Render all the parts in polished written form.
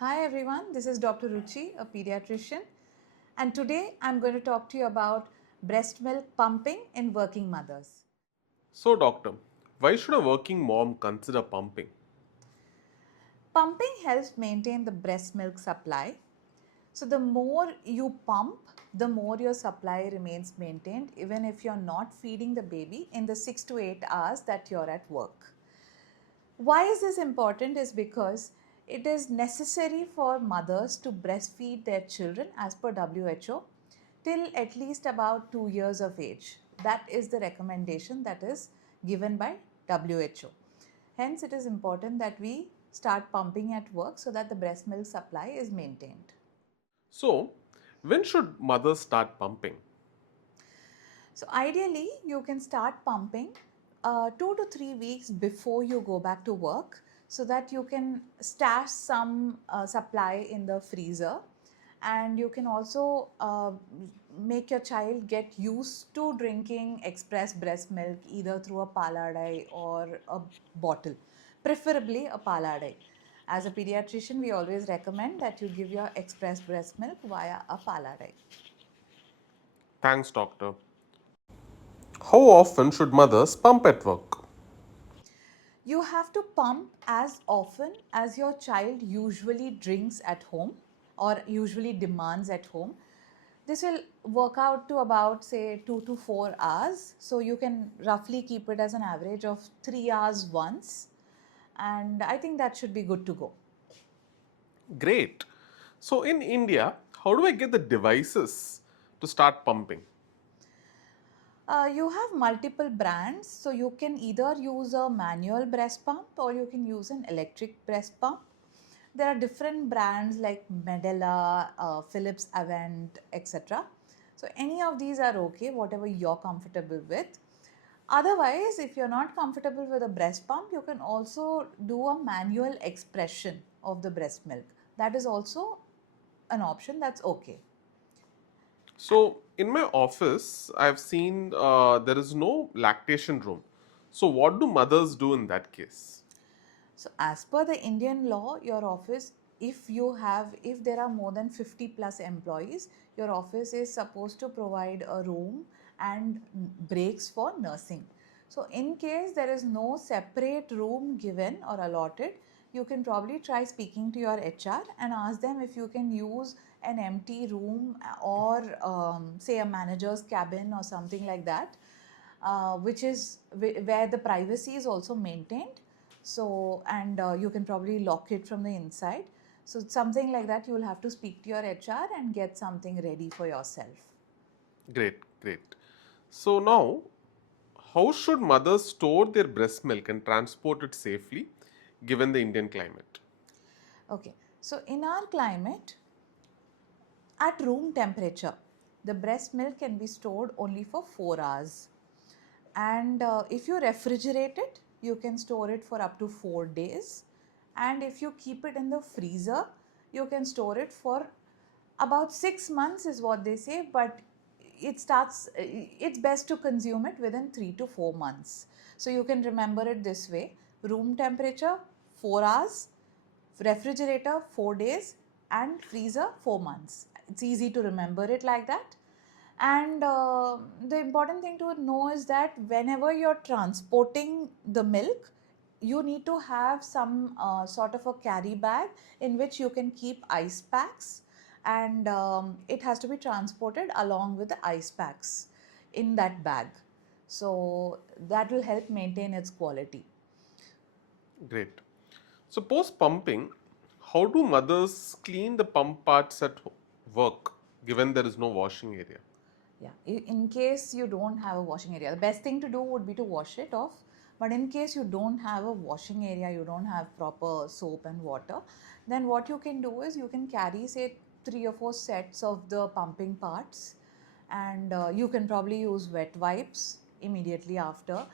Hi everyone, this is Dr. Ruchi, a pediatrician, and today I'm going to talk to you about breast milk pumping in working mothers. So, doctor, why should a working mom consider pumping? Pumping helps maintain the breast milk supply. So, the more you pump, the more your supply remains maintained, even if you're not feeding the baby in the 6 to 8 hours that you're at work. Why is this important? Is because it is necessary for mothers to breastfeed their children as per WHO till at least about 2 years of age. That is the recommendation that is given by WHO. Hence, it is important that we start pumping at work so that the breast milk supply is maintained. So, when should mothers start pumping? So, ideally, you can start pumping 2 to 3 weeks before you go back to work so that you can stash some supply in the freezer, and you can also make your child get used to drinking express breast milk either through a paladai or a bottle, preferably a paladai. As a pediatrician, we always recommend that you give your express breast milk via a paladai. Thanks, doctor. How often should mothers pump at work? You have to pump as often as your child usually drinks at home or usually demands at home. This will work out to about, say, 2 to 4 hours. So you can roughly keep it as an average of 3 hours once. And I think that should be good to go. Great. So, in India, how do I get the devices to start pumping? You have multiple brands, so you can either use a manual breast pump or you can use an electric breast pump. There are different brands like Medela, Philips Avent, etc. So any of these are okay, whatever you're comfortable with. Otherwise, if you're not comfortable with a breast pump, you can also do a manual expression of the breast milk. That is also an option that's okay. So, in my office, I've seen there is no lactation room. So, what do mothers do in that case? So as per the Indian law, your office, if there are more than 50 plus employees, your office is supposed to provide a room and breaks for nursing. So in case there is no separate room given or allotted, you can probably try speaking to your HR and ask them if you can use an empty room or say a manager's cabin or something like that, which is where the privacy is also maintained. So, and you can probably lock it from the inside. So, something like that, you will have to speak to your HR and get something ready for yourself. Great, great. So, now, how should mothers store their breast milk and transport it safely given the Indian climate? Okay, so in our climate, at room temperature, the breast milk can be stored only for 4 hours. And if you refrigerate it, you can store it for up to 4 days. And if you keep it in the freezer, you can store it for about 6 months is what they say, but it's best to consume it within 3 to 4 months. So you can remember it this way: room temperature 4 hours, refrigerator 4 days, and freezer 4 months. It's easy to remember it like that. And the important thing to know is that whenever you're transporting the milk, you need to have some sort of a carry bag in which you can keep ice packs, and it has to be transported along with the ice packs in that bag. So that will help maintain its quality. Great. So, post pumping, how do mothers clean the pump parts at work given there is no washing area? Yeah, in case you don't have a washing area, the best thing to do would be to wash it off. But in case you don't have a washing area, you don't have proper soap and water, then what you can do is you can carry, say, 3 or 4 sets of the pumping parts, and you can probably use wet wipes immediately after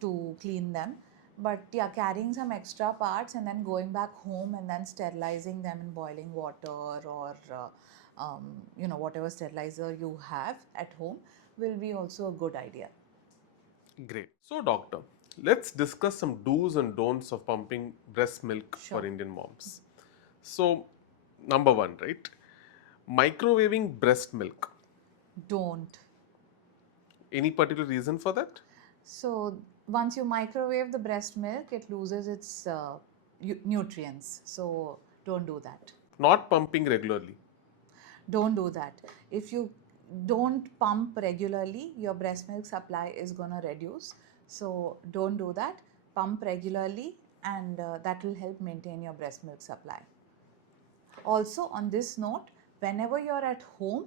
to clean them. But yeah, carrying some extra parts and then going back home and then sterilizing them in boiling water or whatever sterilizer you have at home will be also a good idea. Great. So, doctor, let's discuss some do's and don'ts of pumping breast milk for Sure. Indian moms. So, number one, right? Microwaving breast milk. Don't. Any particular reason for that? So once you microwave the breast milk, it loses its nutrients. So don't do that. Not pumping regularly. Don't do that. If you don't pump regularly, your breast milk supply is going to reduce. So don't do that. Pump regularly, and that will help maintain your breast milk supply. Also, on this note, whenever you're at home,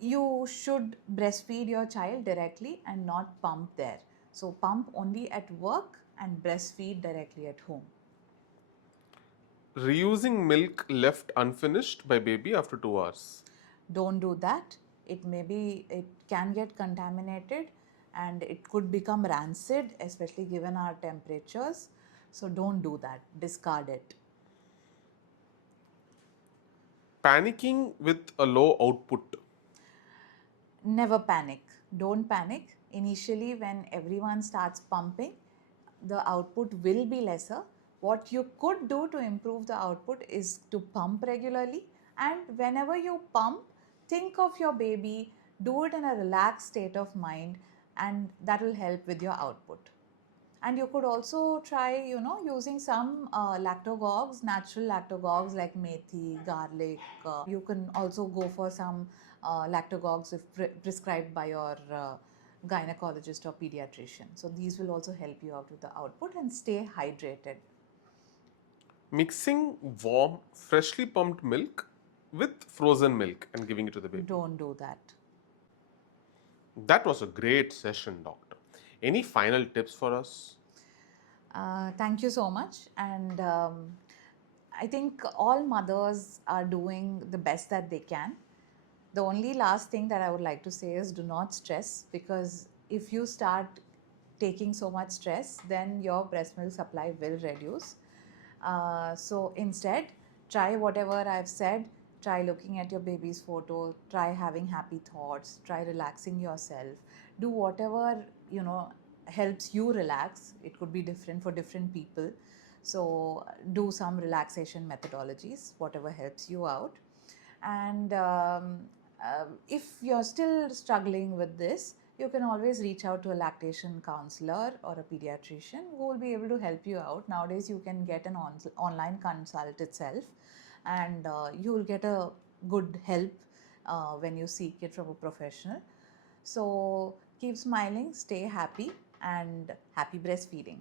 you should breastfeed your child directly and not pump there. So pump only at work and breastfeed directly at home. Reusing milk left unfinished by baby after 2 hours. Don't do that. It can get contaminated and it could become rancid, especially given our temperatures. So don't do that. Discard it. Panicking with a low output. Never panic. Don't panic. Initially, when everyone starts pumping, the output will be lesser. What you could do to improve the output is to pump regularly, and whenever you pump, think of your baby, do it in a relaxed state of mind, and that will help with your output. And you could also try, using some lactogogues, natural lactogogues like methi, garlic. You can also go for some lactogogues if prescribed by your gynecologist or pediatrician. So these will also help you out with the output, and stay hydrated. Mixing warm, freshly pumped milk with frozen milk and giving it to the baby. Don't do that. That was a great session, doctor. Any final tips for us? Thank you so much. And I think all mothers are doing the best that they can. The only last thing that I would like to say is do not stress, because if you start taking so much stress, then your breast milk supply will reduce. So instead, try whatever I've said. Try looking at your baby's photo, try having happy thoughts, try relaxing yourself. Do whatever, helps you relax. It could be different for different people. So do some relaxation methodologies, whatever helps you out. And if you're still struggling with this, you can always reach out to a lactation counselor or a pediatrician who will be able to help you out. Nowadays, you can get an online consult itself, and you will get a good help when you seek it from a professional. So keep smiling, stay happy, and happy breastfeeding.